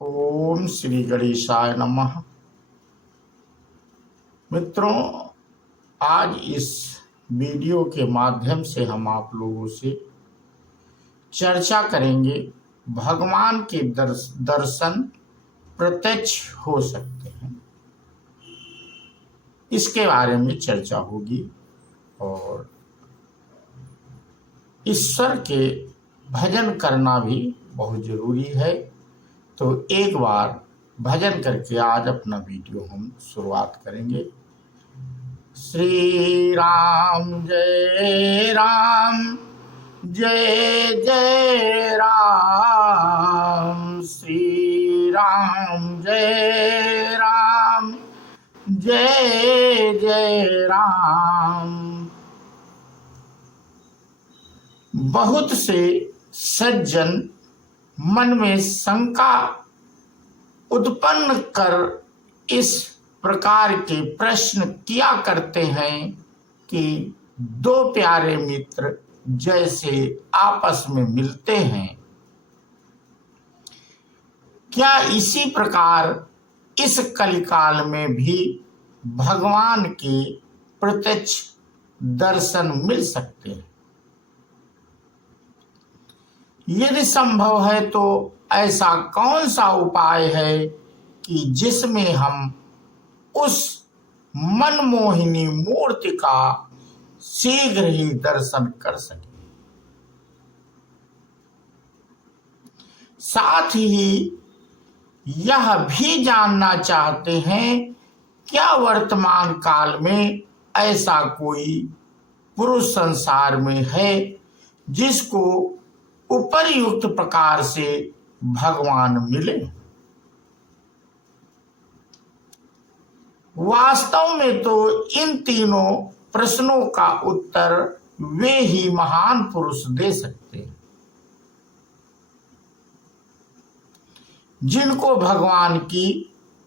ओम श्री गणेशाय नमः। मित्रों, आज इस वीडियो के माध्यम से हम आप लोगों से चर्चा करेंगे भगवान के दर्शन प्रत्यक्ष हो सकते हैं, इसके बारे में चर्चा होगी। और ईश्वर के भजन करना भी बहुत जरूरी है। तो एक बार भजन करके आज अपना वीडियो हम शुरुआत करेंगे। श्री राम जय जय राम, श्री राम जय जय राम। बहुत से सज्जन मन में शंका उत्पन्न कर इस प्रकार के प्रश्न किया करते हैं कि दो प्यारे मित्र जैसे आपस में मिलते हैं, क्या इसी प्रकार इस कलिकाल में भी भगवान के प्रत्यक्ष दर्शन मिल सकते हैं? यदि संभव है तो ऐसा कौन सा उपाय है कि जिसमें हम उस मनमोहिनी मूर्ति का शीघ्र ही दर्शन कर सकें? साथ ही यह भी जानना चाहते हैं, क्या वर्तमान काल में ऐसा कोई पुरुष संसार में है जिसको उपर्युक्त प्रकार से भगवान मिले? वास्तव में तो इन तीनों प्रश्नों का उत्तर वे ही महान पुरुष दे सकते हैं जिनको भगवान की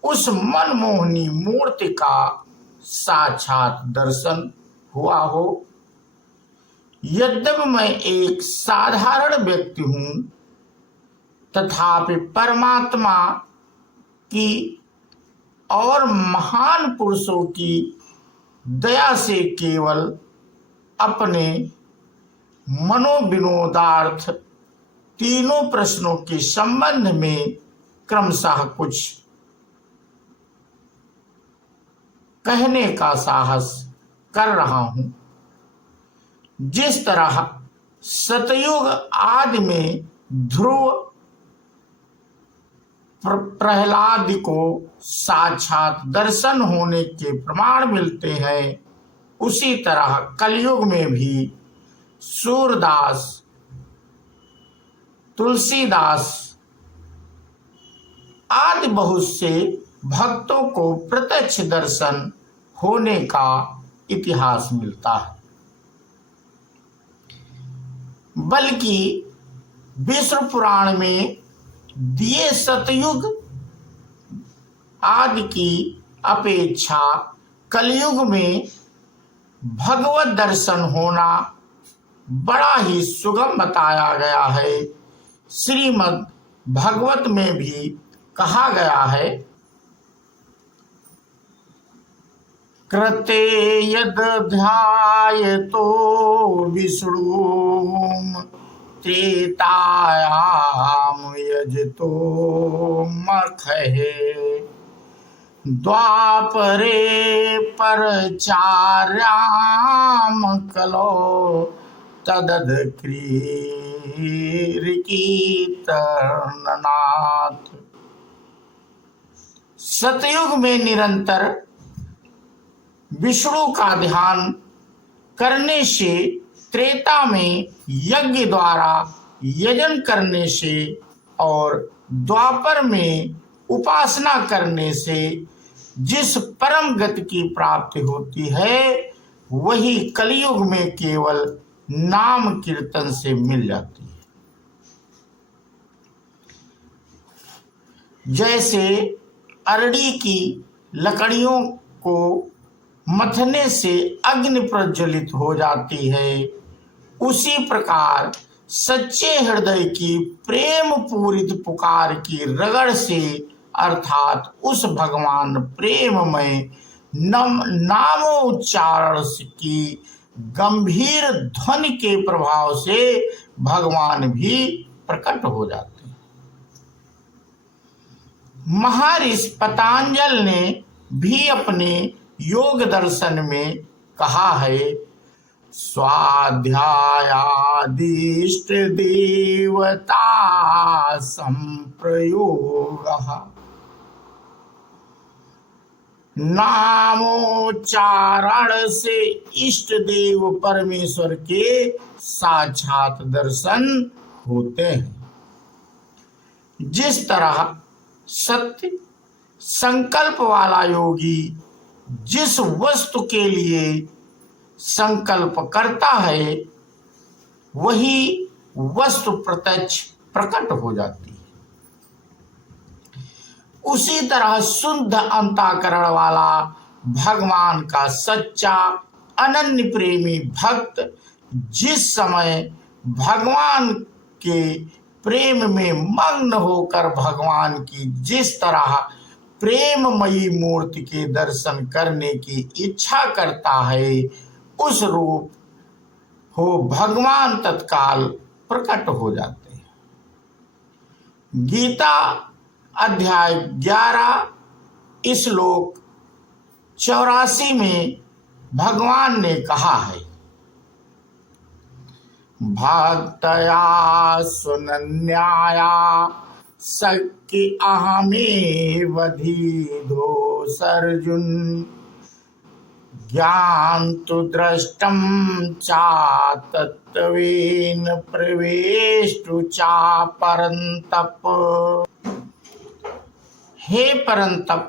उस मनमोहनी मूर्ति का साक्षात दर्शन हुआ हो। यद्यपि मैं एक साधारण व्यक्ति हूं, तथापि परमात्मा की और महान पुरुषों की दया से केवल अपने मनोविनोदार्थ तीनों प्रश्नों के संबंध में क्रमशः कुछ कहने का साहस कर रहा हूं। जिस तरह सतयुग आदि में ध्रुव प्रहलाद को साक्षात दर्शन होने के प्रमाण मिलते हैं, उसी तरह कलयुग में भी सूरदास, तुलसीदास आदि बहुत से भक्तों को प्रत्यक्ष दर्शन होने का इतिहास मिलता है। बल्कि विष्णु पुराण में दिए सतयुग आदि की अपेक्षा कलयुग में भगवत दर्शन होना बड़ा ही सुगम बताया गया है। श्रीमद् भागवत में भी कहा गया है, कृते यद ध्यायतो विष्णुं त्रेतायां यजतो मखये द्वापरे परचार्यां कलो तदध कीर्तनात्। सतयुग में निरंतर विष्णु का ध्यान करने से, त्रेता में यज्ञ द्वारा यजन करने से और द्वापर में उपासना करने से जिस परम गति की प्राप्ति होती है, वही कलयुग में केवल नाम कीर्तन से मिल जाती है। जैसे अरड़ी की लकड़ियों को मथने से अग्नि प्रज्वलित हो जाती है, उसी प्रकार सच्चे हृदय की प्रेम पूरित पुकार की रगड़ से अर्थात उस भगवान प्रेम में नामोच्चारण की गंभीर ध्वनि के प्रभाव से भगवान भी प्रकट हो जाते हैं। महर्षि पतंजल ने भी अपने योग दर्शन में कहा है, स्वाध्यायादिष्ट देवता संप्रयोगः नामोच्चारण से इष्ट देव परमेश्वर के साक्षात दर्शन होते हैं। जिस तरह सत्य संकल्प वाला योगी जिस वस्तु के लिए संकल्प करता है वही वस्तु प्रत्यक्ष प्रकट हो जाती है, उसी तरह शुद्ध अंतःकरण वाला भगवान का सच्चा अनन्य प्रेमी भक्त जिस समय भगवान के प्रेम में मग्न होकर भगवान की जिस तरह प्रेममयी मूर्ति के दर्शन करने की इच्छा करता है उस रूप हो भगवान तत्काल प्रकट हो जाते हैं। गीता अध्याय 11 श्लोक 84 में भगवान ने कहा है, भक्तया सुनन्याया सख्य अहमेव धीधोऽर्जुन ज्ञान तो दृष्टम चा तत्त्वेन प्रवेष्टु चा परंतप। हे परंतप,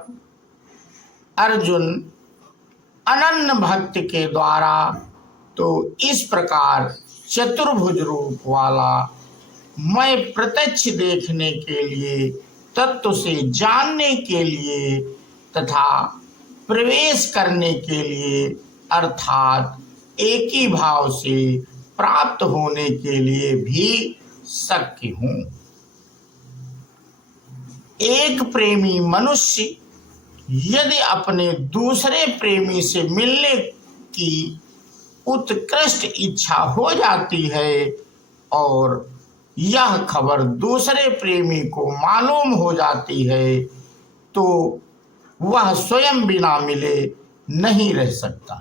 अर्जुन अनन्य भक्त के द्वारा तो इस प्रकार चतुर्भुज रूप वाला मैं प्रत्यक्ष देखने के लिए, तत्व से जानने के लिए तथा प्रवेश करने के लिए अर्थात एक ही भाव से प्राप्त होने के लिए भी शक्य हूँ। एक प्रेमी मनुष्य यदि अपने दूसरे प्रेमी से मिलने की उत्कृष्ट इच्छा हो जाती है और यह खबर दूसरे प्रेमी को मालूम हो जाती है तो वह स्वयं बिना मिले नहीं रह सकता।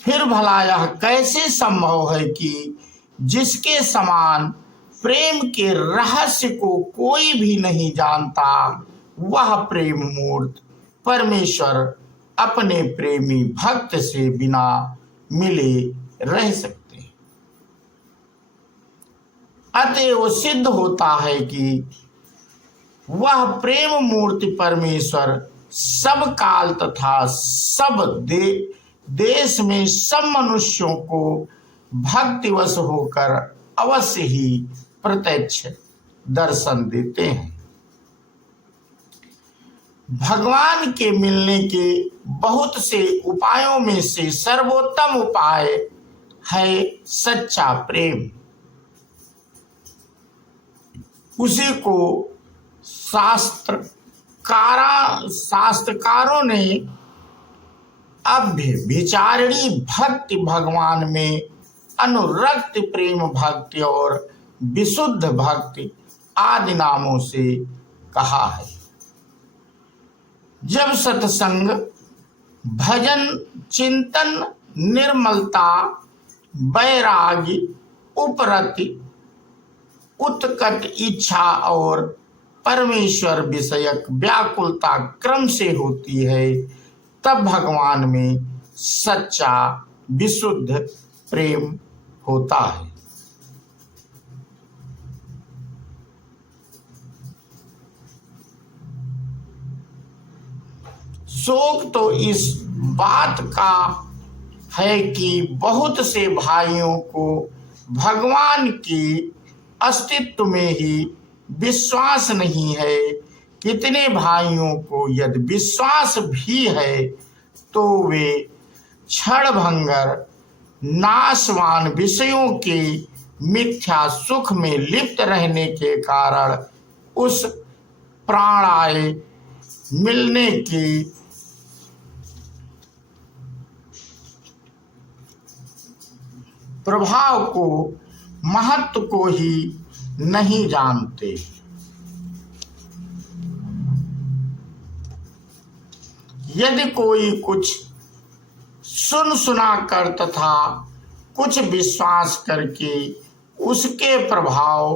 फिर भला यह कैसे संभव है कि जिसके समान प्रेम के रहस्य को कोई भी नहीं जानता वह प्रेम मूर्त परमेश्वर अपने प्रेमी भक्त से बिना मिले रह सकते हैं। अतएव सिद्ध होता है कि वह प्रेम मूर्ति परमेश्वर सब काल तथा सब देश में सब मनुष्यों को भक्तिवश होकर अवश्य ही प्रत्यक्ष दर्शन देते हैं। भगवान के मिलने के बहुत से उपायों में से सर्वोत्तम उपाय है सच्चा प्रेम। उसी को शास्त्रकारों ने अभ्यभिचारिणी भक्ति, भगवान में अनुरक्त प्रेम भक्ति और विशुद्ध भक्ति आदि नामों से कहा है। जब सत्संग, भजन, चिंतन, निर्मलता, वैराग्य, उपरति, उत्कट इच्छा और परमेश्वर विषयक व्याकुलता क्रम से होती है तब भगवान में सच्चा विशुद्ध प्रेम होता है। शोक तो इस बात का है कि बहुत से भाइयों को भगवान की अस्तित्व में ही विश्वास नहीं है। कितने भाइयों को यदि विश्वास भी है तो वे क्षणभंगर नाशवान विषयों के मिथ्या सुख में लिप्त रहने के कारण उस प्राणाय मिलने की प्रभाव को, महत्व को ही नहीं जानते। यदि कोई कुछ सुन सुना कर तथा कुछ विश्वास करके उसके प्रभाव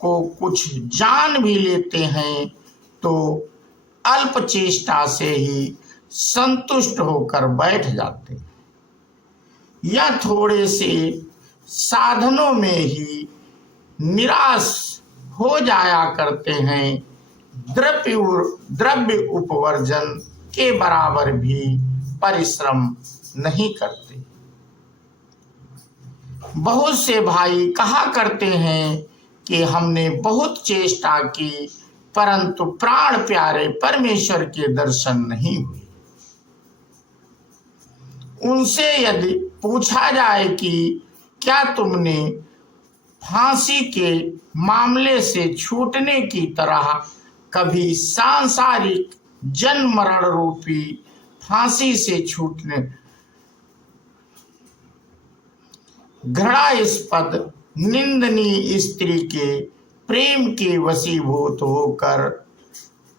को कुछ जान भी लेते हैं तो अल्प चेष्टा से ही संतुष्ट होकर बैठ जाते हैं या थोड़े से साधनों में ही निराश हो जाया करते हैं। द्रव्य उपवर्जन के बराबर भी परिश्रम नहीं करते। बहुत से भाई कहा करते हैं कि हमने बहुत चेष्टा की परंतु प्राण प्यारे परमेश्वर के दर्शन नहीं हुए। उनसे यदि पूछा जाए कि क्या तुमने फांसी के मामले से छूटने की तरह कभी सांसारिक जन्म मरण रूपी फांसी से छूटने घृणास्पद निंदनीय स्त्री के प्रेम के वशीभूत होकर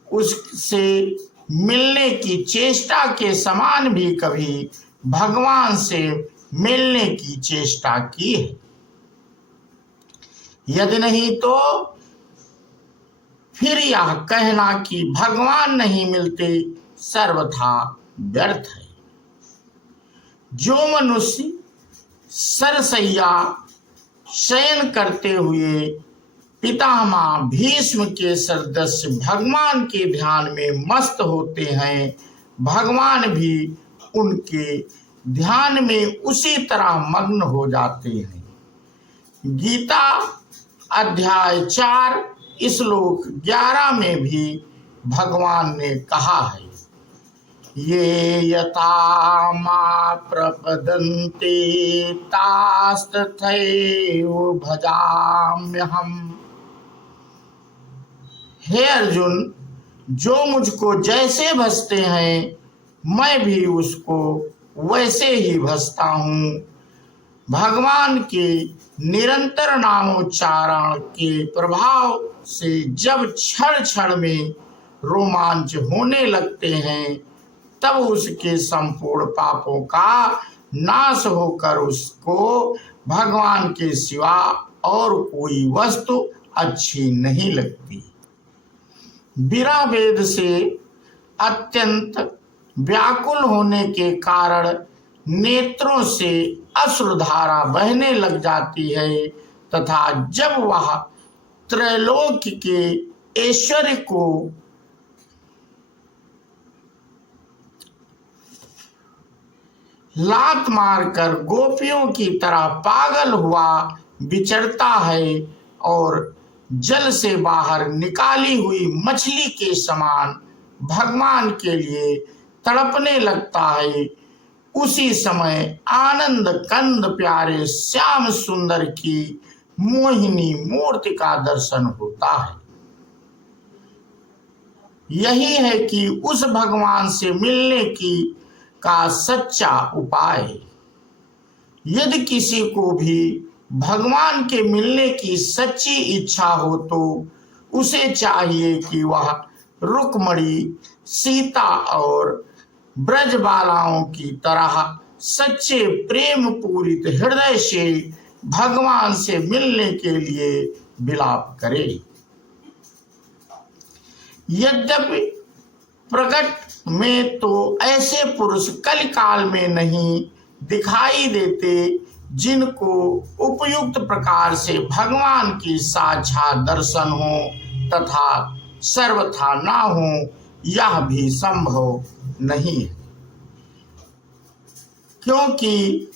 उससे मिलने की चेष्टा के समान भी कभी भगवान से मिलने की चेष्टा की है? यदि नहीं तो फिर यह कहना कि भगवान नहीं मिलते सर्वथा व्यर्थ है। जो मनुष्य सरसैया शयन करते हुए पितामह भीष्म के सदृश भगवान के ध्यान में मस्त होते हैं, भगवान भी उनके ध्यान में उसी तरह मग्न हो जाते हैं। गीता अध्याय 4 श्लोक 11 में भी भगवान ने कहा है, ये यथा मा प्रपदन्ते तास्तथैव भजाम्यहम्। हे अर्जुन, जो मुझको जैसे भजते हैं मैं भी उसको वैसे ही भजता हूँ। भगवान के निरंतर नामोच्चारण के प्रभाव से जब क्षण क्षण में रोमांच होने लगते हैं तब उसके संपूर्ण पापों का नाश होकर उसको भगवान के सिवा और कोई वस्तु अच्छी नहीं लगती। बिना वेद से अत्यंत व्याकुल होने के कारण नेत्रों से अश्रुधारा बहने लग जाती है तथा जब वह त्रैलोक्य के ऐश्वर्य को लात मारकर गोपियों की तरह पागल हुआ विचरता है और जल से बाहर निकाली हुई मछली के समान भगवान के लिए तड़पने लगता है, उसी समय आनंद कंद प्यारे श्याम सुंदर की मोहिनी मूर्ति का दर्शन होता है। यही है कि उस भगवान से मिलने की का सच्चा उपाय है। यदि किसी को भी भगवान के मिलने की सच्ची इच्छा हो तो उसे चाहिए कि वह रुक्मणी, सीता और ब्रजबालाओं की तरह सच्चे प्रेम पूरित हृदय से भगवान से मिलने के लिए विलाप करे। यद्यपि प्रकट में तो ऐसे पुरुष कलिकाल में नहीं दिखाई देते जिनको उपयुक्त प्रकार से भगवान की साक्षात दर्शन हो तथा सर्वथा ना हो, यह भी संभव नहीं है, क्योंकि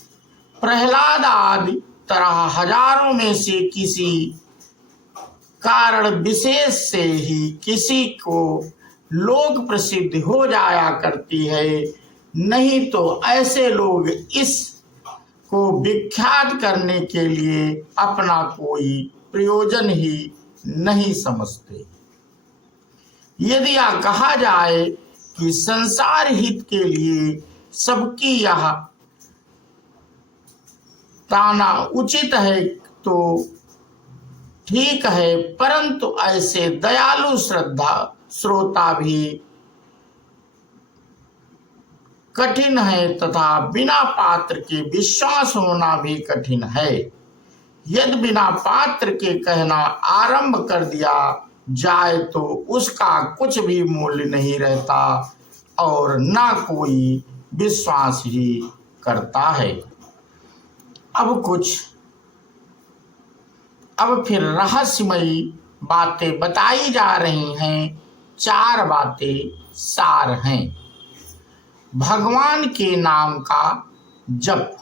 प्रहलाद आदि तरह हजारों में से किसी कारण विशेष से ही किसी को लोक प्रसिद्ध हो जाया करती है, नहीं तो ऐसे लोग इस को विख्यात करने के लिए अपना कोई प्रयोजन ही नहीं समझते। यदि यह कहा जाए कि संसार हित के लिए सबकी यह ताना उचित है तो ठीक है, परंतु ऐसे दयालु श्रोता भी कठिन है तथा बिना पात्र के विश्वास होना भी कठिन है। यदि बिना पात्र के कहना आरंभ कर दिया जाए तो उसका कुछ भी मूल्य नहीं रहता और ना कोई विश्वास ही करता है। अब फिर रहस्यमयी बातें बताई जा रही हैं। 4 बातें सार हैं। भगवान के नाम का जप,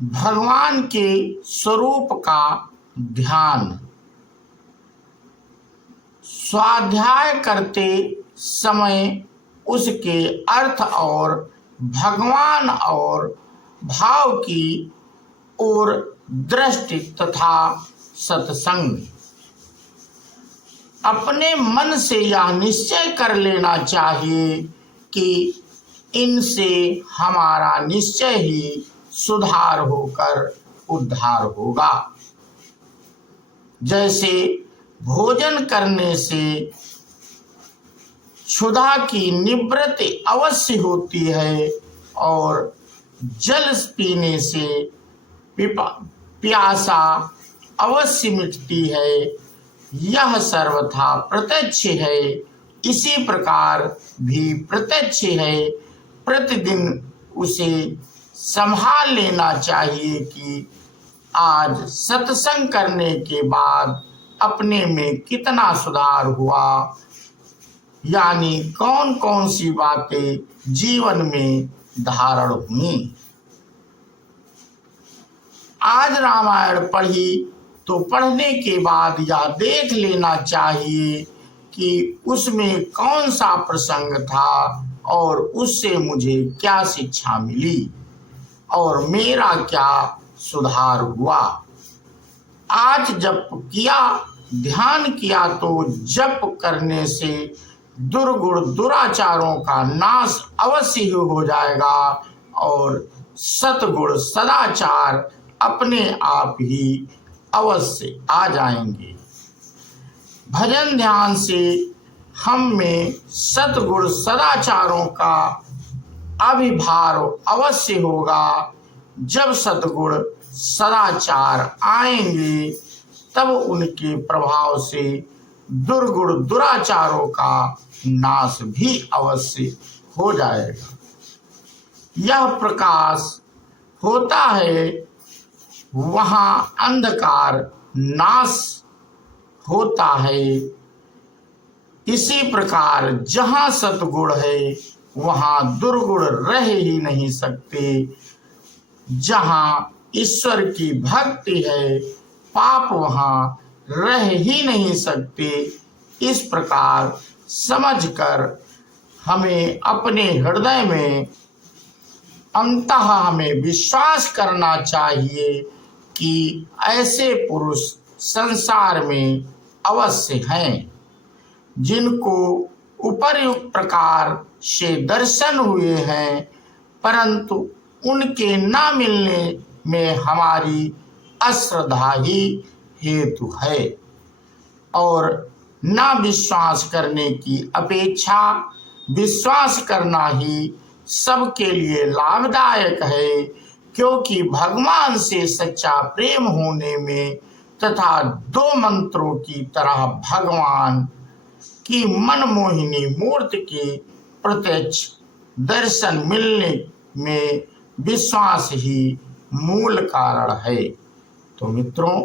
भगवान के स्वरूप का ध्यान, स्वाध्याय करते समय उसके अर्थ और भगवान और भाव की ओर दृष्टि तथा सत्संग। अपने मन से यह निश्चय कर लेना चाहिए कि इनसे हमारा निश्चय ही सुधार होकर उद्धार होगा। जैसे भोजन करने से क्षुधा की निवृत्ति अवश्य होती है और जल पीने से प्यासा अवश्य मिटती है, यह सर्वथा प्रत्यक्ष है। इसी प्रकार भी प्रत्यक्ष है। प्रतिदिन उसे संभाल लेना चाहिए कि आज सत्संग करने के बाद अपने में कितना सुधार हुआ, यानी कौन कौन सी बातें जीवन में धारण हुई। आज रामायण पढ़ी तो पढ़ने के बाद यह देख लेना चाहिए कि उसमें कौन सा प्रसंग था और उससे मुझे क्या शिक्षा मिली और मेरा क्या सुधार हुआ। आज जप किया, ध्यान किया तो जप करने से दुर्गुण दुराचारों का नाश अवश्य हो जाएगा और सतगुण सदाचार अपने आप ही अवश्य आ जाएंगे। भजन ध्यान से हम में सतगुण सदाचारों का अभिभार अवश्य होगा। जब सतगुण सदाचार आएंगे तब उनके प्रभाव से दुर्गुण दुराचारों का नाश भी अवश्य हो जाएगा। यह प्रकाश होता है, वहां अंधकार नाश होता है। इसी प्रकार जहां सतगुण है वहां दुर्गुण रह ही नहीं सकते। जहां ईश्वर की भक्ति है पाप वहां रह ही नहीं सकते। इस प्रकार समझकर हमें अपने हृदय में अंततः हमें विश्वास करना चाहिए कि ऐसे पुरुष संसार में अवश्य हैं, जिनको उपर्युक्त प्रकार से दर्शन हुए हैं, परंतु उनके न मिलने में हमारी अश्रद्धा ही हेतु है और न विश्वास करने की अपेक्षा विश्वास करना ही सबके लिए लाभदायक है। क्योंकि भगवान से सच्चा प्रेम होने में तथा 2 मंत्रों की तरह भगवान की मनमोहिनी मूर्ति के प्रत्यक्ष दर्शन मिलने में विश्वास ही मूल कारण है। तो मित्रों,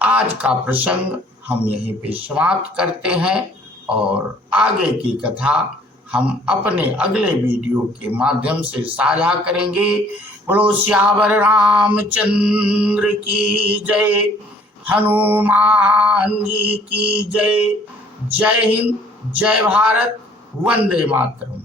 आज का प्रसंग हम यहीं पे समाप्त करते हैं और आगे की कथा हम अपने अगले वीडियो के माध्यम से साझा करेंगे। बोलो श्यावर रामचंद्र की जय, हनुमान जी की जय। जय हिंद, जय भारत, वंदे मातरम।